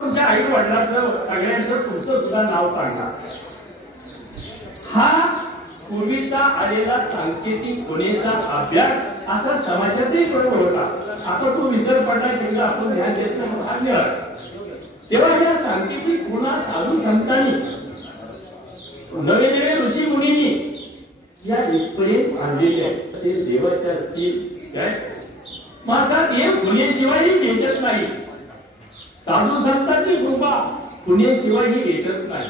तुमच्या आई वडिलांचं सगळ्यांचं तुमचं सुद्धा नाव सांगा। हा पूर्वीचा आलेला सांकेतिक गुन्हेचा अभ्यास असा समाजातही प्रयोग होता। आता तो विसर पडला किंवा आपण ध्यान देत नाही। तेव्हा या सांकेतिक गुन्हा साधू संतांनी नवे नवे ऋषी मुनींनी या इथपर्यंत आणलेले आहेत। ते देवाच्या असतील काय माझा देव गुन्हेशिवायही भेटत नाही। साधू संतांची कृपा पुण्याशिवायही भेटत नाही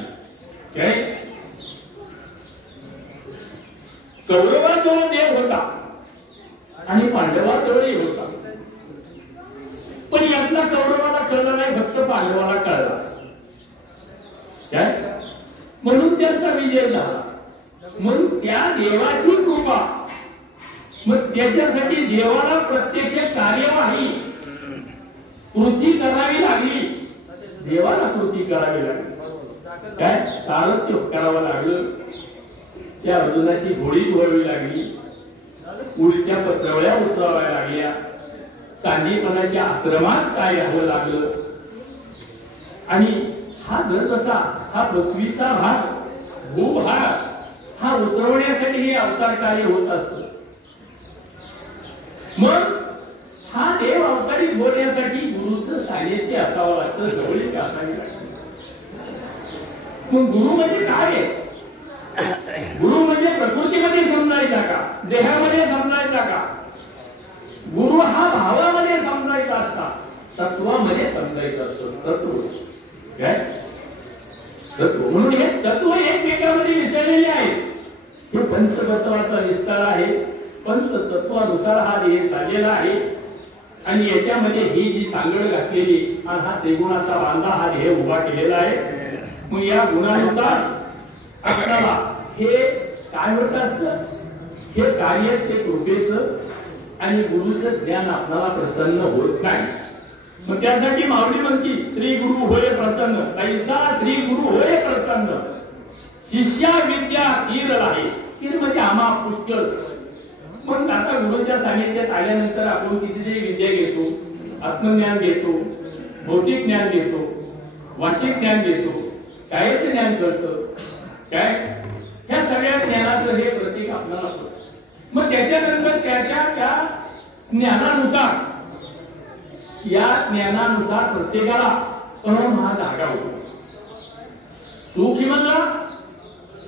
काय। कौरवाजवळ देव होता आणि पांडवाजवळही होता, पण यातला कौरवाला कळलं नाही, फक्त पांडवाला कळला काय। म्हणून त्यांचा विजय झाला। म्हणून त्या देवाची कृपा, मग त्याच्यासाठी देवाला प्रत्यक्ष कार्यवाही कृती करावी लागली। देवाला कृती करावी लागली काय, सारथ्य करावं लागलं। त्या अर्जुनाची घोडी धुवावी लागली, उष्ट्या पत्रवळ्या उतरवाव्या लागल्या, सांडीपणाच्या आश्रमात काय राहावं लागलं। आणि हा जर कसा हा पृथ्वीचा भाग भूभाग हा उतरवण्यासाठी हे अवतार कार्य होत असत। मग हा देव अवतारित होण्यासाठी गुरुचं सानिध्य असावं लागतं, जवळीक असावी लागते। मग गुरु म्हणजे काय आहे? गुरु म्हणजे प्रकृतीमध्ये समजायचा का, देहामध्ये समजायचा का? गुरु हा भावामध्ये समजायचा असता, तत्वामध्ये समजायचा असतो। तत्व काय तत्व, म्हणून हे तत्व एकमेकांमध्ये मिसळलेले आहे। हे पंचतत्वाचा विस्तार आहे। पंचतत्वानुसार हा देह चाललेला आहे आणि याच्यामध्ये ही जी सांगड घातलेली आणि हा त्रिगुणाचा बांधा हा देह उभा केलेला आहे। मग या गुणानुसार आपल्याला हे काय होत असतं, हे कार्य ते कृपेचं आणि गुरुचं ज्ञान आपल्याला प्रसन्न होत नाही। मग त्यासाठी माऊली म्हणती श्री गुरु होय प्रसन्न, तैसा श्री गुरु होय प्रसन्न, शिष्या विद्या तीर आहे। तीर म्हणजे आम्हा पुष्कळ। पण आता गुरुच्या सानिध्यात आल्यानंतर आपण कितीतरी विद्या घेतो, आत्मज्ञान घेतो, भौतिक ज्ञान घेतो, वाचिक ज्ञान घेतो, कायचं ज्ञान करतो काय। ह्या सगळ्या ज्ञानाचं हे प्रतीक आपल्याला होतं। मग त्याच्यानंतर त्याच्या त्या ज्ञानानुसार या ज्ञानानुसार प्रत्येकाला अहम हा जागा होतो। तू किंवा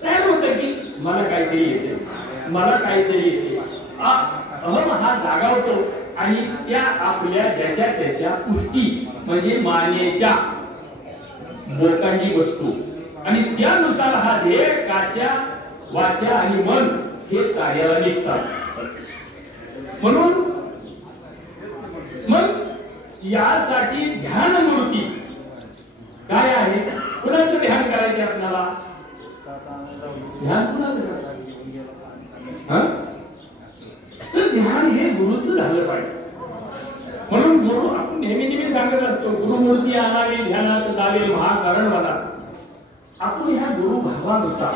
काय होतं की मला काहीतरी येते, मला काहीतरी येते, अहम हा जागा होतो आणि त्या आपल्या ज्याच्या त्याच्या पुष्टी म्हणजे मानेच्या मोकांची वस्तू आणि त्यानुसार हा देह काच्या वाचा आणि मन हे कार्याला निघतात। म्हणून मग यासाठी ध्यान मूर्ती काय आहे, कुणाचं ध्यान करायचे आपल्याला? ध्यान कुणाचं? तर ध्यान हे गुरुचं झालं पाहिजे। म्हणून गुरु आपण नेहमी सांगत असतो, गुरुमूर्ती आणावी ध्यानात जावे महाकारण मला। आपण ह्या गुरु भावानुसार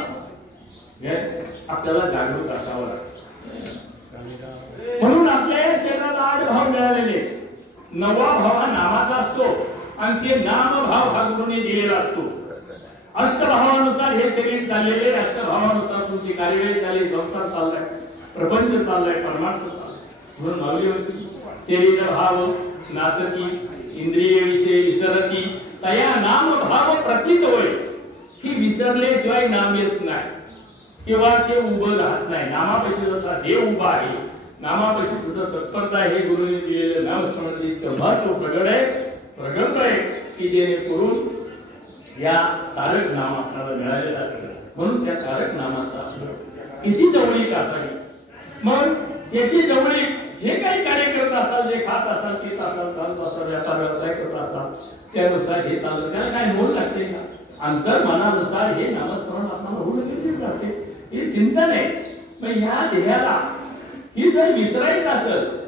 आपल्याला जागरूक असावं लागतं। म्हणून आपल्या शरीराला 8 भाव मिळालेले, 9वा भाव हा नामाचा असतो आणि ते नाम भाव हा गुरुने दिलेला असतो। अष्टभावानुसार हे शरीर चाललेले, अष्टभावानुसार तुमची कार्यवाही चालली, संसार चाललाय, प्रपंच चाललाय, परमार्थ चाललाय। म्हणून माऊली होती शरीर भाव नासती इंद्रिय विषय विसरती तया नाम भाव प्रतीत होय। ही विसरल्याशिवाय नाम येत नाही किंवा ते उभं राहत नाही। नामापाशी जसा देव उभा आहे, नामापाशी तुझं तत्परता हे गुरुने दिलेलं नामस्मरण इतकं महत्व प्रगल्भ आहे की जेणेकरून या तारक नाम आपल्याला मिळालेलं असतं। म्हणून त्या तारक नामाचा किती जवळीक असावी। मग याची जवळीक जे काही कार्य करत असाल, जे खात असाल, पित असाल, चालत असाल, व्यापार व्यवसाय करत असाल, त्यानुसार हे चालतं। त्याला काय मोल लागते का? अंतर मनानुसार हे नामस्मरण आपल्याला होऊन गरजेचं लागते, हे चिंतन आहे। मग ह्या देहाला ही जर विसरायचं असेल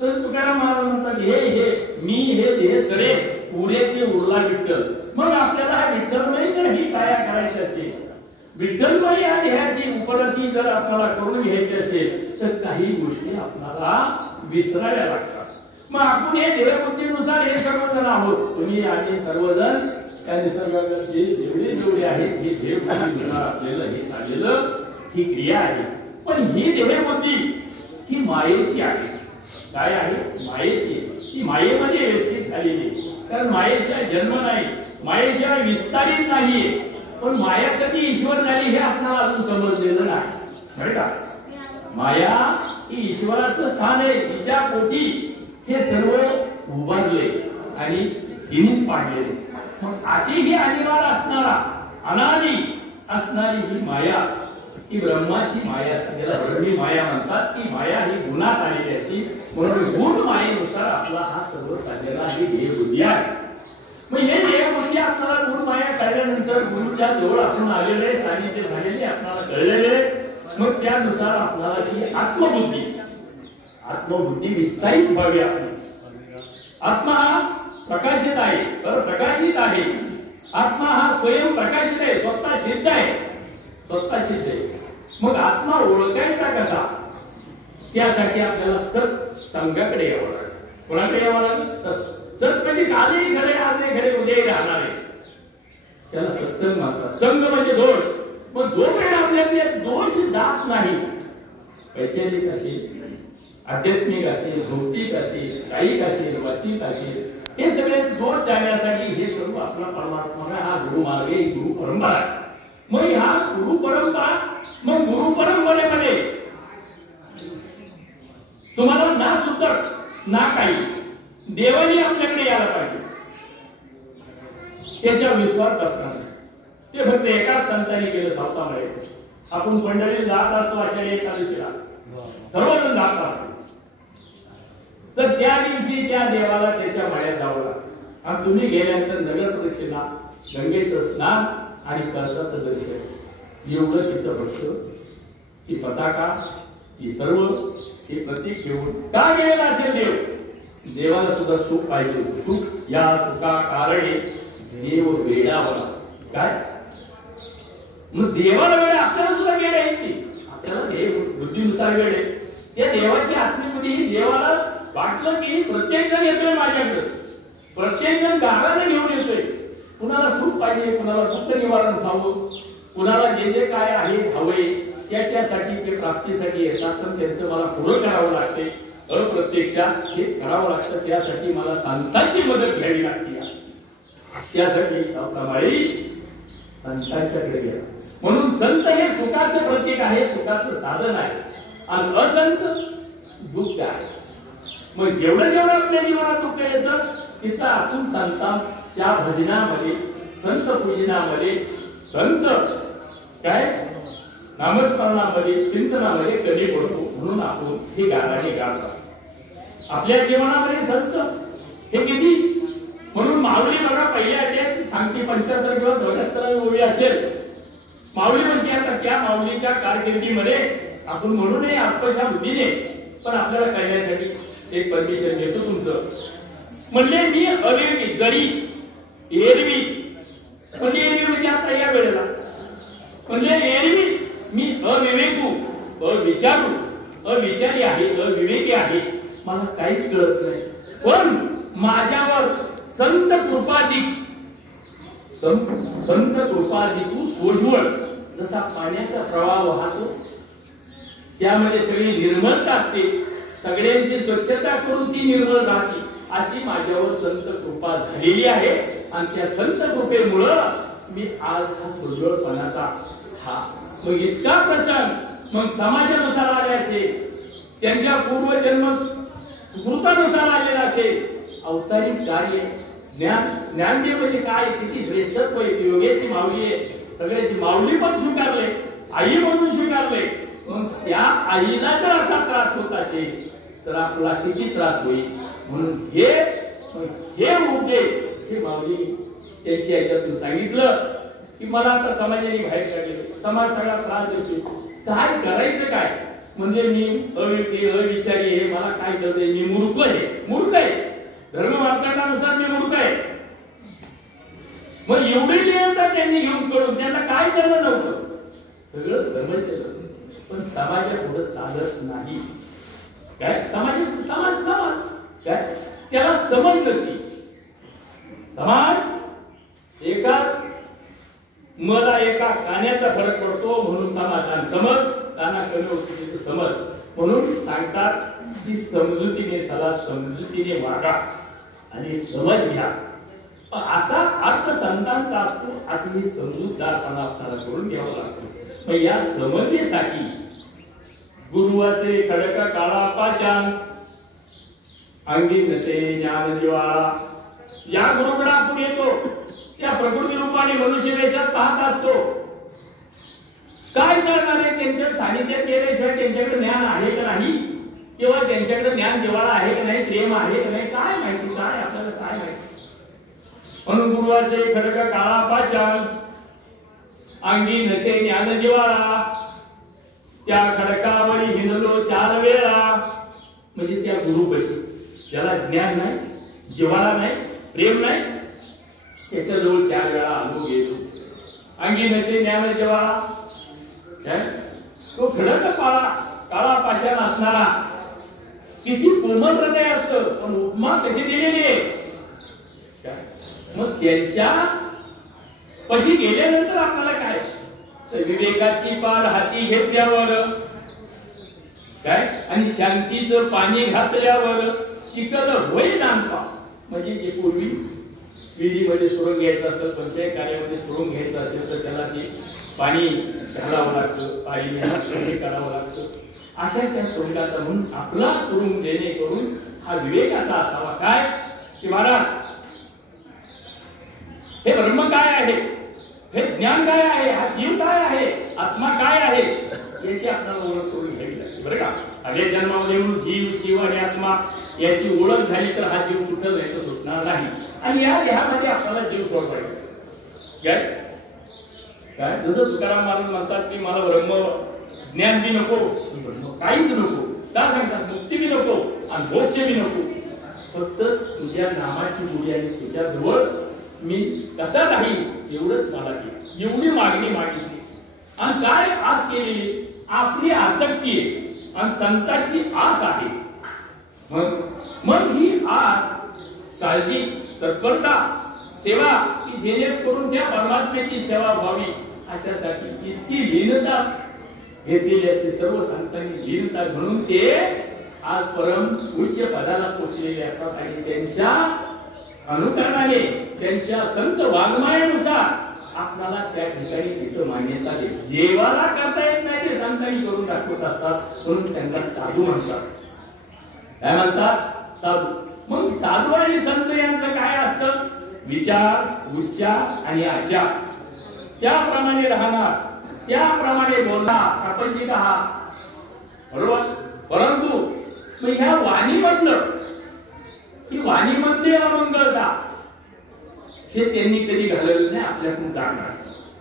तर तुकाराम महाराज म्हणतात हे मी हे देह सरे पुरे ते उरला विठ्ठल। मग आपल्याला हा विठ्ठलमय जर ही काया करायची असेल, विठ्ठलमय या देहाची उपलब्धी जर आपल्याला करून घ्यायची असेल तर काही गोष्टी आपल्याला विसरायला लागतात। मग आपण हे देहबुद्धीनुसार हे सर्वजण आहोत. तुम्ही आणि सर्वजण त्या निसर्गात जेवढे आहेत हे देहबुद्धीनुसार आपल्याला हे झालेलं ही क्रिया आहे. पण ही देहबुद्धी ही मायेची आहे. काय आहे? मायेची. ती मायेमध्ये व्यवस्थित झालेली. कारण मायेशिवाय जन्म नाही, मायेशिवाय विस्तारित नाहीये. पण माया कधी ईश्वर झाली हे आपल्याला अजून समजलेलं नाही. बरं का? माया ही ईश्वराचं स्थान आहे. तिच्या पोटी हे सर्व उभारले आणि तिनेच पाडले. मग अशी ही अनिवार्य असणारा अनादी असणारी ही माया, ही ब्रह्माची माया, त्याला ब्रह्मी माया म्हणतात. ती माया ही गुणात आलेली असते. म्हणून गुण मायेनुसार आपला हा सर्व चाललेला ही देहबुद्धी आहे. मग हे देहबुद्धी आपल्याला गुण माया काढल्यानंतर गुरुच्या जवळ आपण आलेले सानिध्य झालेले आपल्याला कळलेले. मग त्यानुसार आपल्याला ही आत्मबुद्धी विस्तारित व्हावी. आपली आत्मा हा प्रकाशित आहे, प्रकाशित आहे. आत्मा हा स्वयं प्रकाशित आहे, स्वतः सिद्ध आहे, स्वतः सिद्ध आहे. मग आत्मा ओळखायचा कसा? त्यासाठी आपल्याला सत्संगाकडे यावं लागेल. कोणाकडे यावं लागेल? सत म्हणजे कालही खरे, आज नाही खरे, उद्याही राहणार आहे. त्याला सत्संग म्हणतात. संग म्हणजे दोष. मग जोपर्यंत आपल्याकडे दोष जात नाही, वैचारिक असेल, आध्यात्मिक असेल, भौतिक असेल, कायिक असेल, वाचिक असेल, हे सगळे दोष जाण्यासाठी हे सर्व आपला परमात्मा हा गुरुमार्ग, ही गुरु परंपरा आहे. मग ह्या गुरु परंपरेमध्ये तुम्हाला ना सुतक ना काही देवानी आपल्याकडे यायला पाहिजे. त्याच्या विश्वास असणार ते फक्त एकाच संतांनी केलं सावतामध्ये. आपण पंढरीला जात असतो आषाढी एकादशीला, सर्वजण जात असतो. तर त्या दिवशी त्या देवाला त्याच्या मायात जावं लागतं. आणि तुम्ही गेल्यानंतर नगर प्रदक्षिणा, गंगेचं स्नान आणि कळसाचं दर्शन एवढं तिथं फक्त ती पताका, ही सर्व हे प्रतीक घेऊन का गेलेला असेल देव? देवाला सुद्धा सुख पाहिजे. सुख या सुखा कारणे देव वेडावला. काय? मग देवाला वेळ, आपल्याला सुद्धा वेळ आहे की आपल्याला देव बुद्धीनुसार वेळ आहे. त्या देवाची आत्मबुद्धी देवाला वाटलं की प्रत्येक जण येतोय माझ्याकडे, प्रत्येक जण गावाला घेऊन येतोय. कुणाला सुख पाहिजे, कुणाला दुःख निवारण व्हावं, कुणाला जे जे काय आहे हवंय त्याच्यासाठी ते प्राप्तीसाठी येतात. पण त्यांचं मला पुढं करावं लागते. अप्रत्यक्षात हे करावं लागतं. त्यासाठी मला संतांची मदत घ्यावी लागते. त्यासाठी सावतामाळी संतांच्याकडे गेला. म्हणून संत हे सुखाचं प्रतीक आहे, सुखाचं साधन आहे. आणि असंत दुःख आहे. मग जेवढं आपल्या जीवनात दुःख येतं तिथं आपण संतांच्या भजनामध्ये, संत पूजनामध्ये, संत काय नामस्मरणामध्ये, चिंतनामध्ये कधी पडतो. म्हणून आपण ही गाणी गातो. आपल्या जीवनामध्ये संत हे किती. म्हणून माऊली बघा पहिल्या अध्यायात सांगते 75 किंवा 74 ओळी असेल. माऊली म्हणते आता त्या माऊलीच्या कारकिर्दीमध्ये आपण म्हणू नये आत्मशा बुद्धीने, पण आपल्याला कळण्यासाठी एक परमिशन घेतो तुमचं. म्हणले मी अवेवी जरी एरवी, म्हणजे एरवी म्हणजे आता या वेळेला म्हणले एरवी मी अविवेकू, अविचारू, अविचारी आहे, अविवेकी आहे, मला काहीच कळत नाही. पण माझ्यावर संत कृपादिक, संत कृपादिकू सोजवळ, जसा पाण्याचा प्रवाह वाहतो त्यामध्ये सगळी निर्मलता असते, सगळ्यांची स्वच्छता करून ती निर्मल राहते, अशी माझ्यावर संत कृपा झालेली आहे. आणि त्या संत कृपेमुळं मी आज हा सोजवळपणाचा हा मग इतका प्रसंग मग समाजानुसार आले असेल, त्यांच्या पूर्वजन्म कृतानुसार आलेला असेल. अवतारिक कार्य ज्ञानदेव म्हणजे काय, किती श्रेष्ठत्व आहे. योग्याची माऊली आहे, सगळ्याची माऊली पण स्वीकारले, आई म्हणून स्वीकारले. मग त्या आईला जर असा त्रास होत असेल तर आपला किती त्रास होईल. म्हणून हे मुद्दे हे माऊली त्यांची याच्यातून सांगितलं की मला आता समाजाने बाहेर काढले, समाज सगळा त्रास देतो, काय करायचं काय. म्हणजे मी अविचारी आहे, मला काय करते, मी मूर्ख आहे, धर्म वागण्यानुसार मी मूर्ख आहे. मग एवढी नियंत्रण त्यांनी घेऊन करून त्यांना काय केलं नव्हतं, सगळं समजलं, पण समाजा पुढे चालत नाही. काय समाज काय त्याला समज नसती. समाज एका मला एका कान्याचा फरक पडतो म्हणून समाज आणि समज काना कमी होती समज म्हणून सांगतात की समजुतीने चला, समजुतीने वागा आणि समज घ्या. असा अर्थ संतांचा असतो. अशी समजूतदारपणा आपल्याला करून घ्यावा लागतो. या समजेसाठी गुरु असे खडक काळा पाषाण अंगी नसे ज्ञान जिव्हाळा. या गुरुकडे आपण येतो त्या प्रकृती रूपाने मनुष्य वेशात पाहत असतो. काय करणार आहे? त्यांच्या सानिध्यात गेल्याशिवाय त्यांच्याकडे ज्ञान आहे का नाही, किंवा त्यांच्याकडे ज्ञान जिव्हाळा आहे का नाही, प्रेम आहे का नाही, काय माहिती, काय आपल्याला काय माहिती. म्हणून गुरुवाचे खडक काळा पाषाण अंगी नसे ज्ञान जिव्हाळा. त्या खडकावरी हिंडलो 4 वेळा. म्हणजे त्या गुरुपाशी ज्याला ज्ञान नाही, जिव्हाळा नाही, प्रेम नाही, त्याच्याजवळ 4 वेळा आलो गेलो. अंगी नसे ज्ञान जिव्हाळा. तो खडक काळा पाषाण असणारा किती कोमल हृदय असतं, पण उपमा कशी दिलेली आहे. मग त्यांच्या पशी गेल्यानंतर आपल्याला काय तर विवेकाची पार हाती घेतल्यावर काय आणि शांतीचं पाणी घातल्यावर चिकल होईल नांदपा. म्हणजे जे पूर्वी विधीमध्ये सोडून घ्यायचं असेल, पंचायत कार्यामध्ये सोडून घ्यायचं असेल तर त्याला ते पाणी घालावं लागतं, पाणी करावं लागतं. अशा त्या स्वरूपाचा म्हणून आपला सोडून देणे करून हा विवेकाचा असावा. काय की महाराज हे ब्रह्म काय आहे, हे ज्ञान काय आहे, हा जीव काय आहे, आत्मा काय आहे याची आपल्याला ओळख करून घ्यावी लागते. बरं का. अगल्या जन्मामध्ये जीव शिव आणि आत्मा याची ओळख झाली तर हा जीव सुटत नाही तर सुटणार नाही. आणि या देहामध्ये आपल्याला जीव सोडवायचा. काय जसं तुकाराम महाराज म्हणतात की मला ब्रह्म ज्ञान बी नको, काहीच नको. का सांगतात मुक्ती बी नको आणि मोक्ष बी नको, फक्त तुझ्या नामाची मुली आणि तुझ्या जवळ मी कसा नाही एवढंच मला घे. एवढी मागणी मागितली आणि काय आस केलेली आपली आसक्ती आहे आणि संताची आस आहे. मग ही आस काळजी तत्परता सेवा की जेणेकरून त्या परमात्म्याची सेवा व्हावी अशासाठी इतकी लीनता घेतलेली असते सर्व संतांनी लीनता. म्हणून ते आज परम उच्च पदाला पोचलेले असतात आणि त्यांच्या अनुकरणाने त्यांच्या संत वाङ्मयानुसार आपल्याला त्या ठिकाणी तिथं मान्यता देते. देवाला करता येत नाही ते संतांनी करून दाखवत असतात म्हणून त्यांना साधू म्हणतात. काय म्हणतात? साधू. मग साधू आणि संत यांचं काय असतं? विचार उच्चार आणि आचार त्याप्रमाणे राहणार, त्याप्रमाणे बोलणार, प्रापंचिक आहात बरोबर. परंतु मग ह्या वाणीमधलं की वाणीमध्ये अमंगळता हे त्यांनी कधी घालवलं नाही, आपल्याकडून जाणार.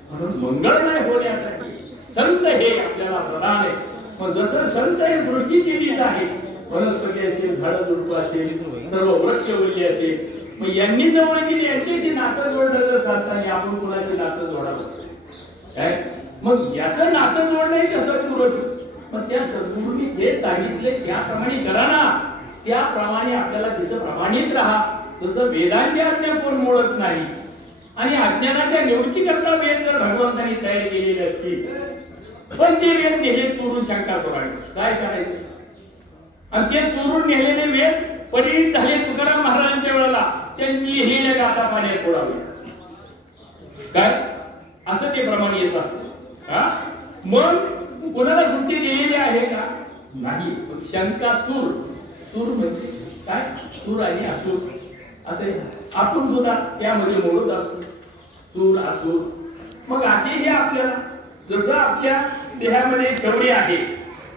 म्हणून मंगळ नाही होण्यासाठी संत हे आपल्याला प्रधान आहे. मग जसं संत हे सृष्टी केली आहे, वनस्पती असेल, झाडं झुडपं असेल, सर्व वृक्ष वल्ली असेल, मग यांनी जवळ गेली यांच्याशी नातं जोडलं तर चालतं. आपण कुणाचे नातं जोडावं काय? मग याचं नातं जोडणं कसं पुरवत? मग त्या सद्गुरूंनी जे सांगितले त्याप्रमाणे करा ना, त्याप्रमाणे आपल्याला तिथं प्रमाणित राहा. तसं वेदांची आज्ञा कोण मोडत नाही आणि अज्ञानाच्या निवृत्तीकरता वेद जर भगवंतांनी तयार केलेले असतील पण ते वेद नेले चोरून शंका सोडावी, काय करायचं? आणि ते चोरून नेलेले वेद परिणित झाले तुकाराम महाराजांच्या वेळेला, त्यांनी लिहिलेल्या गाथा पाण्यात फोडावे काय असं ते प्रमाणे येत असतं. मग कोणाला सुट्टी दिलेली आहे का? नाही. शंका सूर, सूर म्हणजे काय? सूर आणि असुर असे आपण सुद्धा त्यामध्ये मोडत असतो, सूर असुर. मग असे हे आपल्याला जसं आपल्या देहामध्ये शौर्य आहे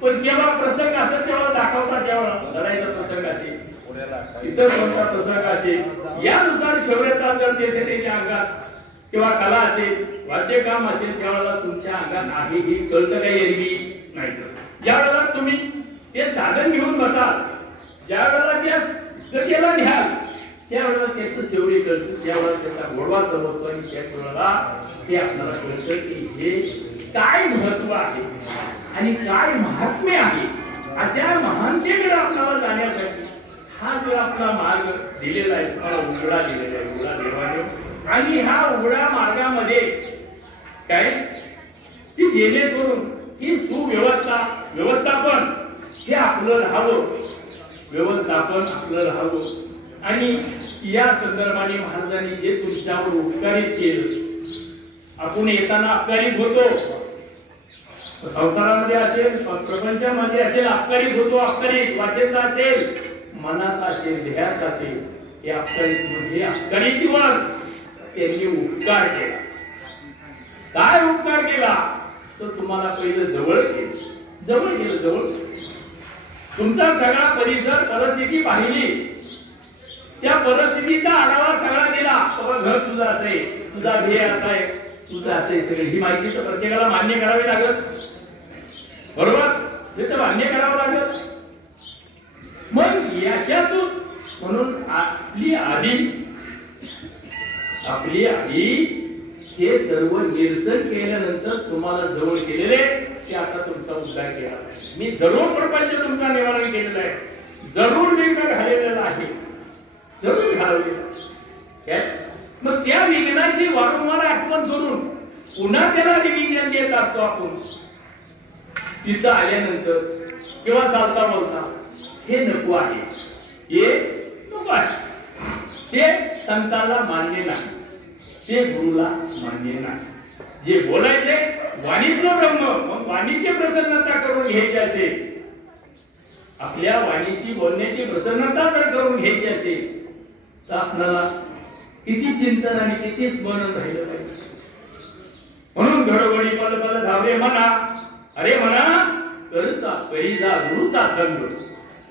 पण जेव्हा प्रसंग असेल तेव्हा दाखवतात, तेव्हा लढाईचा प्रसंग असेल, इतर कोणता प्रसंग असेल यानुसार शौर्याचा जर त्याच्या अंगात किंवा कला असेल, वाद्यकाम असेल, त्यावेळेला तुमच्या अंगात आहे हे कळतं काही एरवी नाही. ज्या वेळेला तुम्ही ते साधन घेऊन बसाल, ज्या वेळेला त्या गतीला न्याल त्यावेळेला त्याचं शौर्य कळतं, त्यावेळेला त्याचा गोडवा समजतो आणि त्याच वेळेला ते आपल्याला कळतं की हे काय महत्व आहे आणि काय महात्म्य आहे. अशा महानतेकडे आपल्याला जाण्यासाठी हा जो आपला मार्ग दिलेला आहे, तुम्हाला उघडा दिलेला आहे, उघडा देवाने, आणि ह्या उघड्या मार्गामध्ये काय की जेणेकरून ही व्यवस्थापन हे आपलं राहावं, व्यवस्थापन आपलं राहावं. आणि या संदर्भाने महाराजांनी जे तुमच्यावर उपकारित केलं, आपण येताना अपकारित होतो, संसारामध्ये असेल, प्रपंचामध्ये असेल, अपकारित होतो. अपकारित वाचेचा असेल, मनात असेल, ध्येयात असेल, हे अपकारितीवर त्यांनी उपकार केला. काय उपकार केला? तर तुम्हाला पहिलं जवळ केलं. तुमचा सगळा परिसर, परिस्थिती पाहिली, त्या परिस्थितीचा आढावा सगळा दिला. घर तुझं असेल, तुझा ध्येय असा आहे, तुझं असेल, सगळी ही माहिती तर प्रत्येकाला मान्य करावी लागत, बरोबर? हे तर मान्य करावं लागत. मग याच्यातून म्हणून आपली आधी हे सर्व निरसन केल्यानंतर तुम्हाला जवळ केलेले की आता तुमचा उद्धार केला. मी जरूर प्रपंच तुमचा निवारण केलेला आहे, जरूर विघ्न घालवलेला आहे, जरूर घालवलेला. मग त्या विघ्नाची वारंवार आठवण करून पुन्हा त्याला विघ्न देत असतो आपण. तिथं आल्यानंतर किंवा चालता बोलता हे नको आहे, हे नको आहे, ते संतांना मान्य नाही, ते गुरुला मान्य नाही. जे बोलायचे वाणीतलं ब्रह्म, मग वाणीची प्रसन्नता करून घ्यायची असेल, आपल्या वाणीची बोलण्याची प्रसन्नता जर करून घ्यायची असेल तर आपल्याला किती चिंतन आणि किती स्मरण राहिलं पाहिजे. म्हणून घडोघडी पल पल धावरे म्हणा, अरे म्हणा करचा करीचा गुरुचा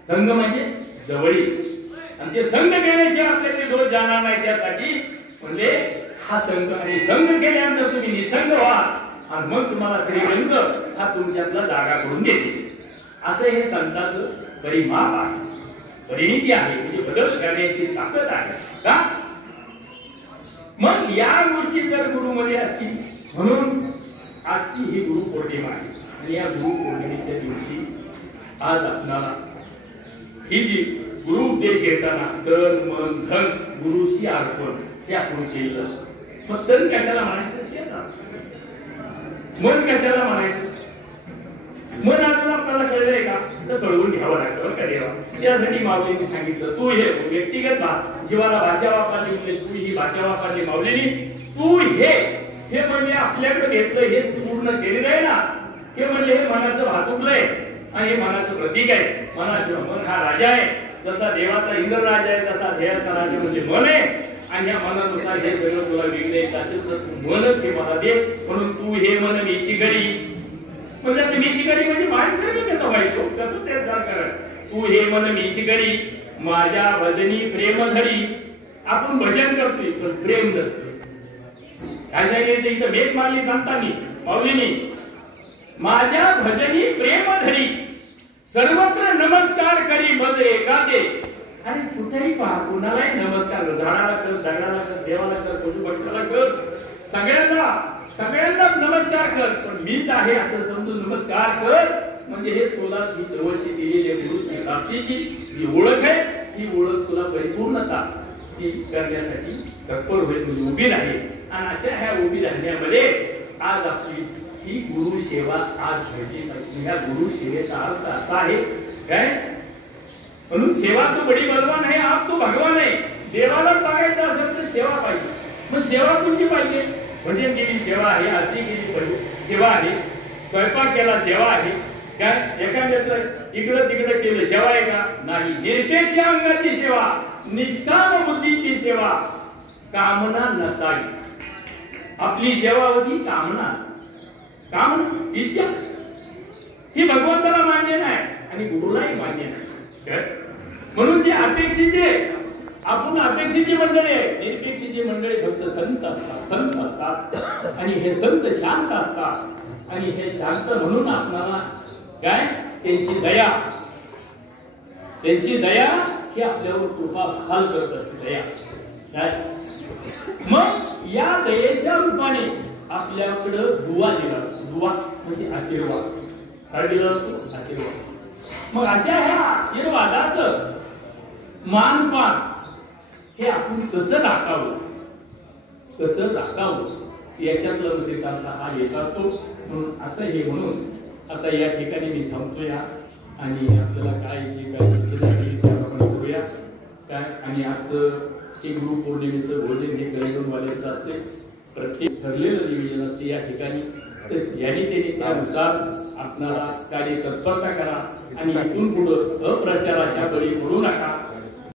संग म्हणजे जवळी, आणि ते संग केल्याशिवाय आपल्याला दोष जाणार नाही. त्यासाठी म्हणजे हा संघ, आणि संघ केल्यानंतर तुम्ही निसंग व्हा, आणि मग तुम्हाला श्रीरंग हा तुमच्यातला जागा करून देते. असं हे संतांचं परिमाप आहे, परिणिती आहे, म्हणजे बदल करण्याची ताकद आहे का. मग या गोष्टी जर गुरुमध्ये असतील, म्हणून आजची ही गुरु पौर्णिमा आहे. आणि या गुरु पौर्णिमेच्या दिवशी आज आपणाला ही जी गुरु उपदेश घेताना तन मन धन गुरुशी अर्पण हे आपण केलं. मग तन कशाला म्हणायचं, मन कशाला म्हणायचं? मन अजून आपल्याला कळलंय का, तर कळवून घ्यावं लागतं बरं का देवा. त्यासाठी माऊलींनी सांगितलं, तू हे व्यक्तिगत जीवाला भाषा वापरली, म्हणजे तू ही भाषा वापरली माऊलींनी, तू हे म्हणजे आपल्याकडे घेतलं हे पूर्ण शरीर आहे ना, हे म्हणजे हे मनाचं वाहतुकलंय आणि हे मनाचं प्रतीक आहे. मनाशिवाय मन हा राजा आहे, जसा देवाचा इंद्र राजा आहे तसा ध्येयाचा राजा म्हणजे मन आहे. आणि या मनानुसार हे सगळं तुला विघ्ने असेल तर तू मनच हे मला दे. म्हणून तू हे मन मीची गडी, म्हणजे मीची गडी म्हणजे माझ्यासारखं कसं व्हायचो, कसं त्याचा कर. तू हे मन मीची गडी, माझ्या भजनी प्रेम धरी. आपण भजन करतोय पण प्रेम नसते. काय सांगितलं इथं भेट मारली सांगतानी माऊलीनी, माझ्या भजनी प्रेम धरी, सर्वत्र नमस्कार करी मज एकादे. आणि कुठेही पहा, कुणालाही नमस्कार कर, झाडाला कर, दगडाला कर, देवाला कर, पशु पक्षाला कर, सगळ्यांना नमस्कार कर, पण मीच आहे असं समजून नमस्कार कर. म्हणजे हे तुला ही जवळची दिलेली गुरुची प्राप्तीची जी ओळख आहे, ही ओळख तुला परिपूर्णता ती करण्यासाठी तत्पर होईल, म्हणजे उभी राहील. आणि अशा ह्या उभी राहण्यामध्ये आज आपली ही गुरु सेवा आज घडली पाहिजे. ह्या गुरु सेवेचा अर्थ असा आहे काय, म्हणून सेवा तो बडी बलवान आहे, आप तो भगवान आहे. देवाला बघायचं असेल तर सेवा पाहिजे. मग सेवा कुठली पाहिजे? भजन केली सेवा आहे, आरती केली सेवा आहे, स्वयंपाक केला सेवा आहे. काय एखाद्याचं इकडं तिकडं केलं सेवा आहे का? नाही. निरपेक्ष अंगाची सेवा, निष्काम बुद्धीची सेवा, कामना नसावी. आपली सेवा होती कामना इच्छा, ही भगवंताला मान्य नाही आणि गुरुलाही मान्य नाही. म्हणून जे अपेक्षेचे आपण अपेक्षेची मंडळी आहे, निरपेक्षेची मंडळी फक्त संत असतात आणि हे संत शांत असतात. आणि हे शांत म्हणून आपल्याला काय त्यांची दया ही आपल्यावर कृपा खाल करत असते. दया काय, मग या दयेच्या रूपाने आपल्याकडं दुवा दिला. दुवा म्हणजे आशीर्वाद. काय दिला? आशीर्वाद. मग अशा ह्या आशीर्वादाचं मानपान हे आपण कसं दाखवलं याच्यातला सिद्धांत हा येत असतो. म्हणून असं हे म्हणून आता या ठिकाणी मी थांबतोय आणि आपल्याला काय जे काय सूचना करूया काय. आणि आज हे गुरुपौर्णिमेचं भोजन हे गैरवाल्याचं असते, प्रत्येक ठरलेलं नियोजन असते या ठिकाणी. तर यांनी त्यांनी त्यानुसार आपणाला कार्य तत्परता करा आणि इथून पुढं अप्रचाराच्या बळी पडू नका.